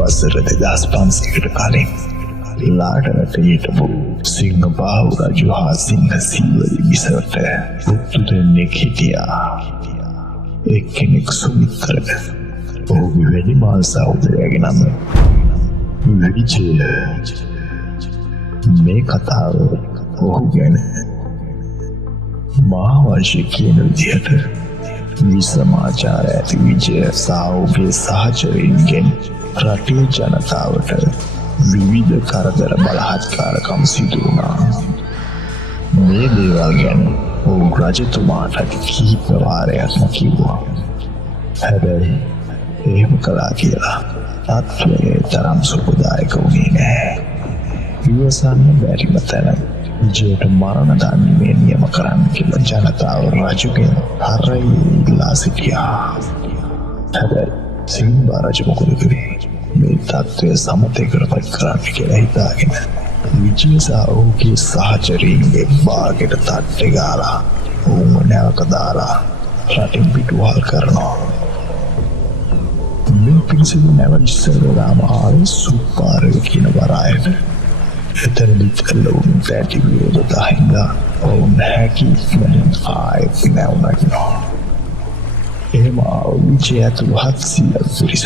වසර 2500කට කලින් ලාඩනට හිටපු සිංහ බාහු රජු හා සිංහ සීවලි විසවට පුතු දෙන්නෙක් හිටියා. එක්කෙනෙක් සුමිත්තර, ඔහුගේ වැඩිමහල් සහෝදරයාගේ නම විජය. මේ කතාව ඔහු ගැන මහාවංශය කියන විදිහට විසමාචාර ඇති විජය සහ ඔහුගේ සහචරයින්ගෙන් රටේ ජනතාවට විවිධ කරදර බලහත්කාරකම් සිදු වුණා. මේ දේවල් ගැන ඔහු රජතුමාට කිහිප වාරයක්ම කිව්වා. හැබැයි එහෙම කළා කියලා තත්ත්වය තරම් සුබදායක වුණේ නැහැ. ඉවසන්න බැරිම තැන විජයට මරණ දඬුවම නියම කරන්න කියලා ජනතාව රජුගෙන් හරයි ඉල්ලා සිටියා. හැබැයි සිංහබා රජු මොකද කළේ? මේ තත්ත්වය සමතේකටපත් කරන්න කියලා හිතාගෙන විජය සහ ඔහුගේ සහචරයින්ගේ බාගෙට තට්ටේ ගාලා ඔවුන්ව නැවක දාලා රටින් පිටුවහල් කරනවා. මේ පිරිසෙදි නැවත ඉස්සරලාම ආවේ සුපාරය කියන වරායට. එතරම්දිත් කළවුන් දැටි විරෝධතා හින්දා ඔවුන් හැකි ඉක්මනින් ආයෙත් නැවුණා. එහෙම විජය ඇතුළු 700 පිරිස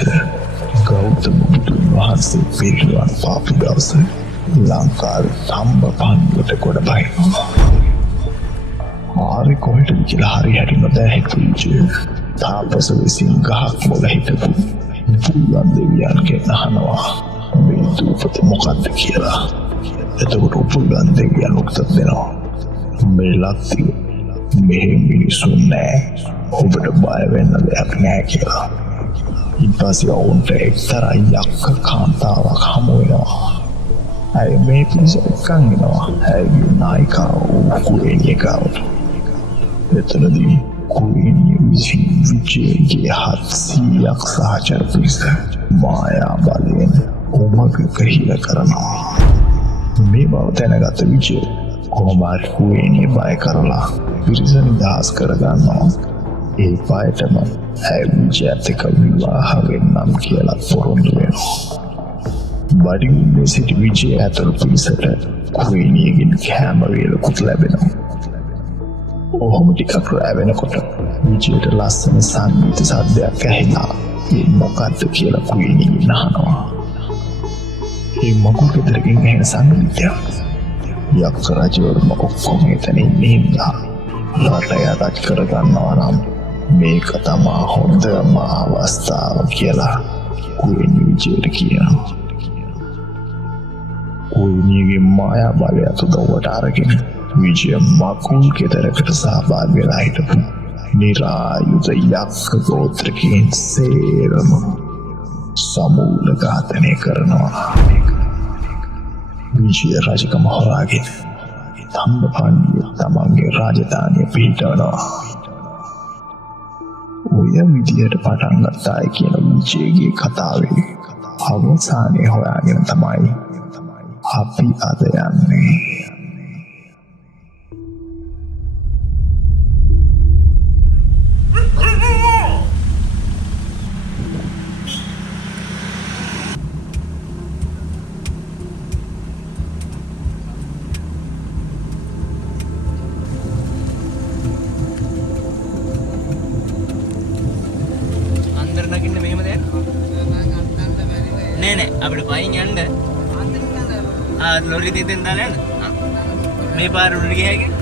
ගෞතම බුදුන් වහන්සේ පිරිනිවන් පාපු දවස ලංකාවේ තම්බ පන්දුවට ගොඩ බහිනවා. ආරි කොහෙටද කියලා හරි හැටි නොදැහැතු විජය තාපස විසින් ගහක් මොළ හිටපු පුල්ලන් දෙවියන්ගෙන් අහනවා මේ දූපත මොකක්ද කියලා. එතකොට පුල්ලන් දෙවියන් උත්තර දෙනවා, මේ ලක්තිය මෙහෙ මිනිසුන් නෑ, ඔබට බය වෙන්න දෙයක් නෑ කියලා. ඉන්පස්සේ ඔවුන්ට එක්තරා යක්ක කාන්තාවක් හමු වෙනවා. ඇය මේ පිරිස එක්කන් එනවා. ඇයගේ නායිකාව කුවේණිය ගාවට. එතනදී කුවේණිය විසින් විජයගේ 700ක් සහචර පිරිස මායා බලයෙන් උමගක හිල කරනවා. මේ බව දැනගත විජය කොහොමද කුවේණිය බය කරලා පිරිස නිදහස් කරගන්නවා. ඒ පායටම ඇය විජයත් එක්ක විවාහ වෙන්නම් කියලා පොරොන්දු වෙනවා. බඩගින්නේ සිටි විජය ඇතුළු පිරිසට කුවේණියගෙන් කෑම වේලකුත් ලැබෙනවා. ඔහොම ටිකක් රැ වෙනකොට විජයට ලස්සන සංගීත සද්දයක් ඇහිලා ඒ මොකද්ද කියලා කුවේණියගෙන් අහනවා. ඒ මගුල් ගෙදරකින් ඇහෙන සංගීතයක්. යක්ෂ රජවරුම ඔක්කොම එතන ඉන්නේ හින්දා රට යටත් කරගන්නවා නම් මේක තමා හොඳම අවස්ථාව කියලා කුවේණිය විජයට කියනවා. කුවේණියගේ මායා බලය උදව්වට අරගෙන විජය මකුල් ගෙදරකට සහභාගී වෙලා හිටපු නිරායුධ යක්ෂ ගෝත්‍රිකයන් සේරම සමූල ඝාතනය කරනවා. විජය රජකම හොරාගෙන තම්බපන්නිය තමන්ගේ රාජධානිය පිහිටවනවා. ඔය විදියට පටන් ගත්තායි කියන විජයගේ කතාවේ අවසානය හොයාගෙන තමයි අපි අද යන්නේ. නෑ අපිට පයින් යන්න ලොරි දෙතෙන් දාලා යන්න මේ පාර උඩට ගියාගෙන